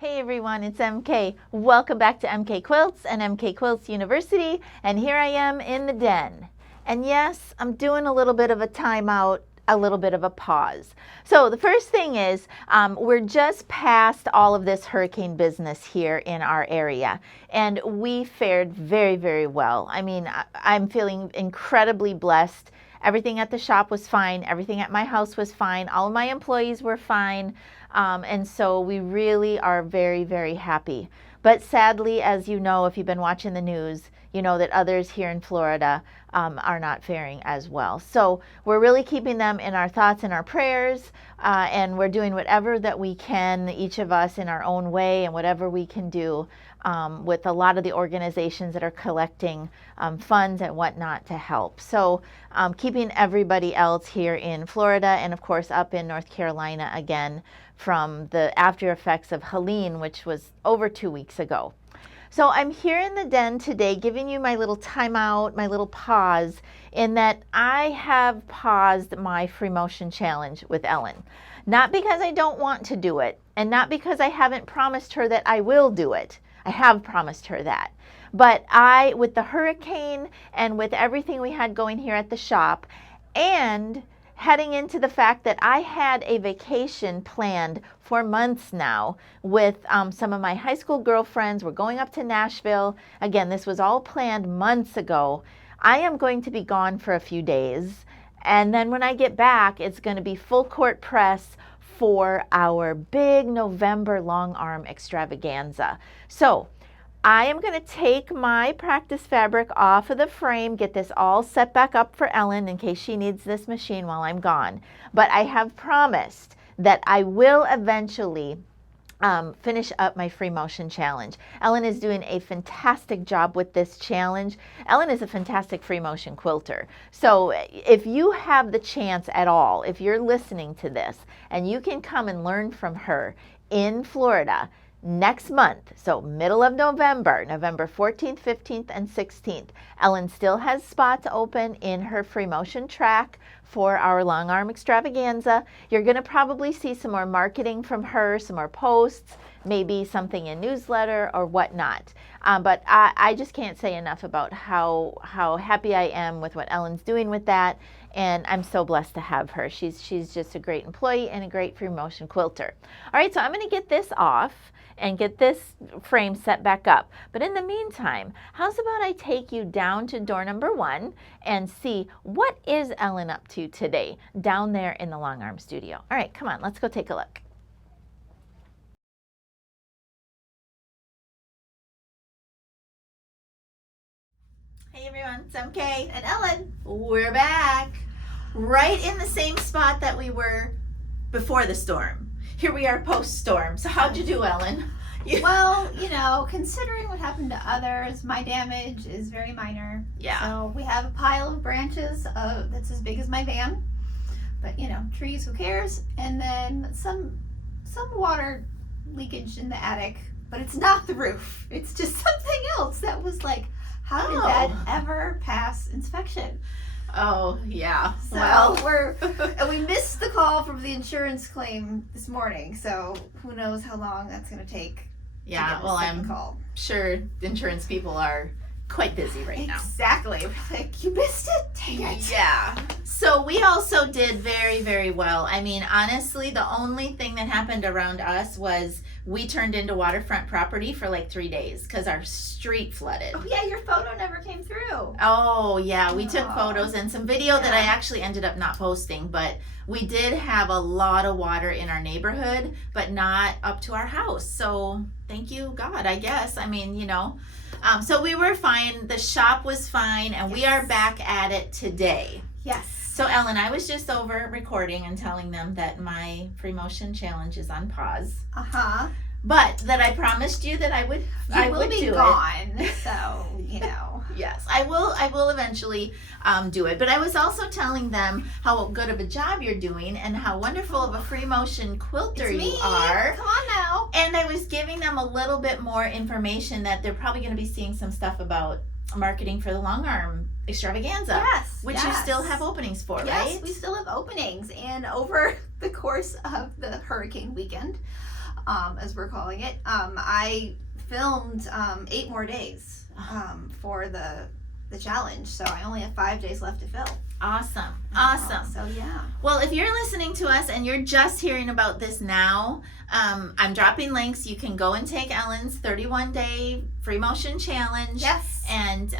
Hey everyone, it's MK. Welcome back to MK Quilts and MK Quilts University, and here I am in the den. And yes, I'm doing a little bit of a timeout, a little bit of a pause. So the first thing is, we're just past all of this hurricane business here in our area, and we fared very, very well. I mean, I'm feeling incredibly blessed. Everything at the shop was fine. Everything at my house was fine. All of my employees were fine. And so we really are very, very happy. But sadly, as you know, if you've been watching the news, you know that others here in Florida are not faring as well. So we're really keeping them in our thoughts and our prayers, and we're doing whatever that we can, each of us in our own way, and whatever we can do with a lot of the organizations that are collecting funds and whatnot to help. So keeping everybody else here in Florida and of course up in North Carolina again from the after effects of Helene, which was over 2 weeks ago. So I'm here in the den today giving you my little timeout, my little pause, in that I have paused my free motion challenge with Ellen. Not because I don't want to do it, and not because I haven't promised her that I will do it. I have promised her that. But with the hurricane and with everything we had going here at the shop, and heading into the fact that I had a vacation planned for months now with some of my high school girlfriends. We're going up to Nashville. Again, this was all planned months ago. I am going to be gone for a few days. And then when I get back, it's going to be full court press for our big November long arm extravaganza. So I am going to take my practice fabric off of the frame, get this all set back up for Ellen in case she needs this machine while I'm gone. But I have promised that I will eventually finish up my free motion challenge. Ellen is doing a fantastic job with this challenge. Ellen is a fantastic free motion quilter. So if you have the chance at all, if you're listening to this and you can come and learn from her in Florida next month, so middle of November, November 14th, 15th, and 16th, Ellen still has spots open in her free motion track for our long arm extravaganza. You're going to probably see some more marketing from her, some more posts, maybe something in newsletter or whatnot. But I just can't say enough about how happy I am with what Ellen's doing with that. And I'm so blessed to have her. She's just a great employee and a great free motion quilter. All right, so I'm going to get this off and get this frame set back up. But in the meantime, how's about I take you down to door number 1 and see what is Ellen up to today down there in the long arm studio. All right, come on, let's go take a look. Hey everyone, it's MK and Ellen. We're back right in the same spot that we were before the storm. Here we are post-storm. So how'd you do, Ellen? Well, you know, considering what happened to others, my damage is very minor. Yeah. So we have a pile of branches that's as big as my van. But, you know, trees, who cares? And then some water leakage in the attic. But it's not the roof. It's just something else that was like, how did that ever pass inspection? Oh, yeah. So Well, we missed the call from the insurance claim this morning, so who knows how long that's going to take. Yeah, well, I'm sure insurance people are quite busy right now. Exactly. Like, you missed it? Dang it. Yeah. So we also did very, very well. I mean, honestly, the only thing that happened around us was we turned into waterfront property for like 3 days because our street flooded. Oh, yeah, your photo never came through. Oh, yeah, we took photos and some video that I actually ended up not posting, but we did have a lot of water in our neighborhood, but not up to our house. So thank you, God, I guess. I mean, you know, so we were fine. The shop was fine, and we are back at it today. Yes. So Ellen, I was just over recording and telling them that my free motion challenge is on pause. But that I promised you that I would be gone. So, you know. Yes, I will eventually do it. But I was also telling them how good of a job you're doing and how wonderful of a free motion quilter you are. Come on now. And I was giving them a little bit more information that they're probably going to be seeing some stuff about marketing for the long arm extravaganza. Yes. Which you still have openings for, right? Yes, we still have openings. And over the course of the hurricane weekend, as we're calling it. I filmed 8 more days for the challenge, so I only have 5 days left to film. Awesome. So yeah. Well, if you're listening to us and you're just hearing about this now, I'm dropping links. You can go and take Ellen's 31-day free motion challenge. Yes. And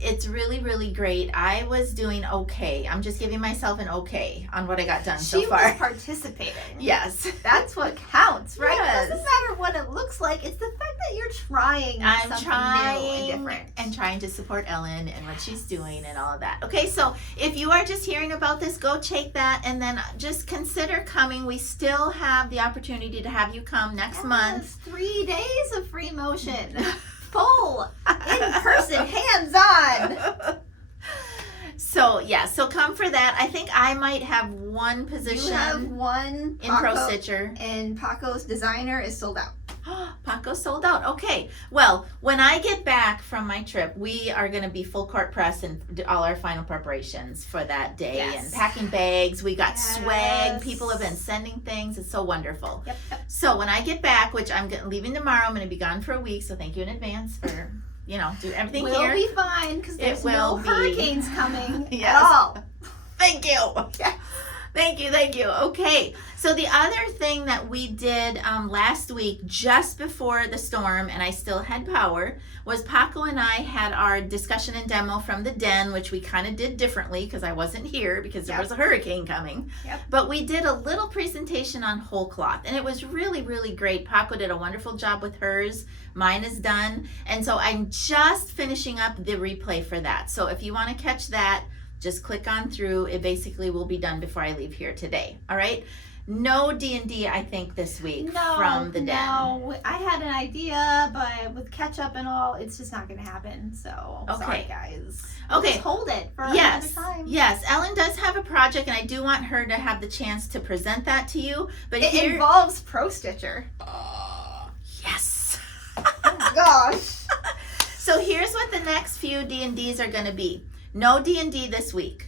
it's really, really great. I was doing okay. I'm just giving myself an okay on what I got done so far. She was participating. Yes. That's what counts, right? Yes. It doesn't matter what it looks like. It's the fact that you're trying something new and different. And trying to support Ellen and what she's doing and all of that. Okay, so if you are just hearing about this, go check that and then just consider coming. We still have the opportunity to have you come next month. 3 days of free motion. Full, in person, hands on. So come for that. I think I might have one position. You have one in Pro Stitcher. And Paco's designer is sold out. Paco sold out. Okay. Well, when I get back from my trip, we are going to be full court press and do all our final preparations for that day. Yes. And packing bags. We got Yes. swag. People have been sending things. It's so wonderful. Yep. So when I get back, which I'm leaving tomorrow, I'm going to be gone for a week. So thank you in advance for, do everything We'll here. be fine because there's no hurricanes coming Yes. at all. Thank you. Yes. Thank you. Okay, so the other thing that we did last week, just before the storm, and I still had power, was Paco and I had our discussion and demo from the den, which we kind of did differently because I wasn't here because there was a hurricane coming. Yep. But we did a little presentation on whole cloth, and it was really, really great. Paco did a wonderful job with hers. Mine is done, and so I'm just finishing up the replay for that. So if you want to catch that, just click on through. It basically will be done before I leave here today. All right. No D&D, I think, this week from the den. No, I had an idea, but with catch up and all, it's just not going to happen. So sorry, guys. Okay. Just hold it for another time. Yes. Ellen does have a project, and I do want her to have the chance to present that to you. But it involves Pro Stitcher. Yes. Oh my gosh. So here's what the next few D&Ds are going to be. No D&D this week.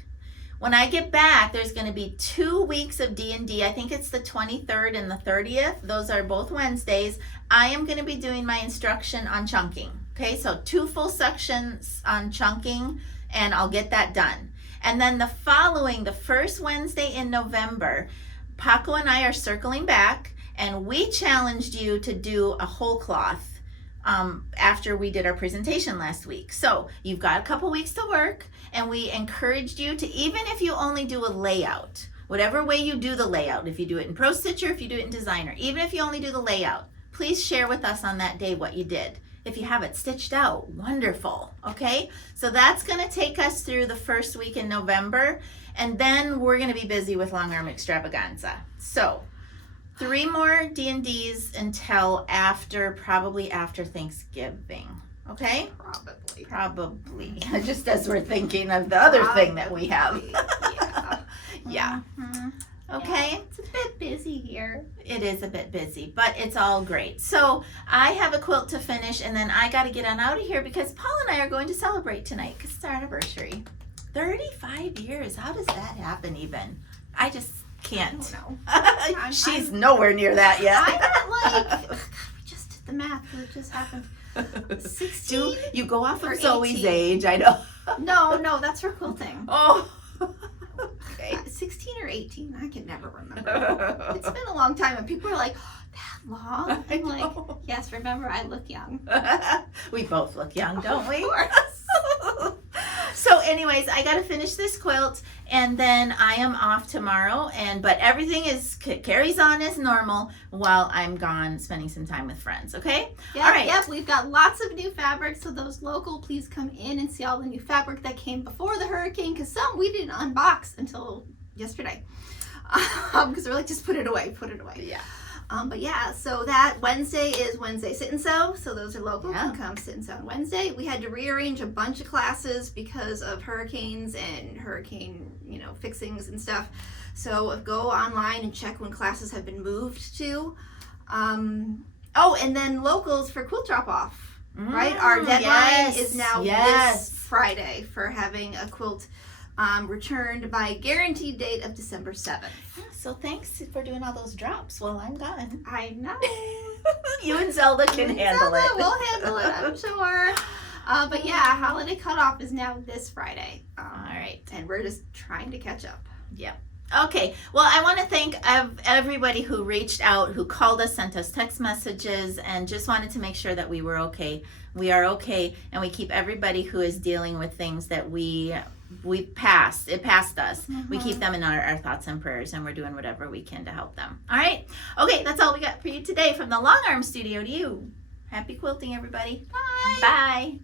When I get back, there's going to be 2 weeks of D&D. I think it's the 23rd and the 30th. Those are both Wednesdays. I am going to be doing my instruction on chunking. Okay, so 2 full sections on chunking, and I'll get that done. And then the first Wednesday in November, Paco and I are circling back, and we challenged you to do a whole cloth after we did our presentation last week. So you've got a couple weeks to work, and we encouraged you to, even if you only do a layout, whatever way you do the layout, if you do it in Pro Stitcher, if you do it in Designer, even if you only do the layout, please share with us on that day what you did. If you have it stitched out, wonderful. Okay, so that's going to take us through the first week in November, and then we're going to be busy with Long Arm Extravaganza. So 3 more D&Ds until probably after Thanksgiving. Okay? Probably. Just as we're thinking of the other thing that we have. Yeah. Mm-hmm. Okay? Yeah, it's a bit busy here. It is a bit busy, but it's all great. So I have a quilt to finish, and then I got to get on out of here because Paul and I are going to celebrate tonight because it's our anniversary. 35 years. How does that happen even? I just can't. I don't know. She's nowhere near that yet. I'm at we just did the math. It just happened. 16? You go off or of Zoe's 18? age, I know. No, that's for quilting. Oh. Okay. 16 or 18? I can never remember. It's been a long time, and people are like, that long? I'm like, yes, remember, I look young. We both look young, don't we? Of course. So anyways, I got to finish this quilt, and then I am off tomorrow, but everything carries on as normal while I'm gone spending some time with friends, okay? Yep, all right. Yep, we've got lots of new fabrics, so those local, please come in and see all the new fabric that came before the hurricane, because some we didn't unbox until yesterday. Because we're like, just put it away. Yeah. But yeah, so that Wednesday is Wednesday Sit and Sew. So those are local. Yeah. You can come sit and sew on Wednesday. We had to rearrange a bunch of classes because of hurricanes and hurricane, fixings and stuff. So go online and check when classes have been moved to. And then locals for quilt drop off. Right? Our deadline is now this Friday for having a quilt returned by guaranteed date of December 7th. So thanks for doing all those drops while I'm gone. I know. You and Zelda can handle it. We'll handle it, I'm sure. But yeah, holiday cutoff is now this Friday. All right. And we're just trying to catch up. Yep. Okay. Well, I want to thank everybody who reached out, who called us, sent us text messages, and just wanted to make sure that we were okay. We are okay, and we keep everybody who is dealing with things that we passed. It passed us. We keep them in our thoughts and prayers, and we're doing whatever we can to help them. All right. Okay. That's all we got for you today from the Long Arm Studio to you. Happy quilting, everybody. Bye. Bye.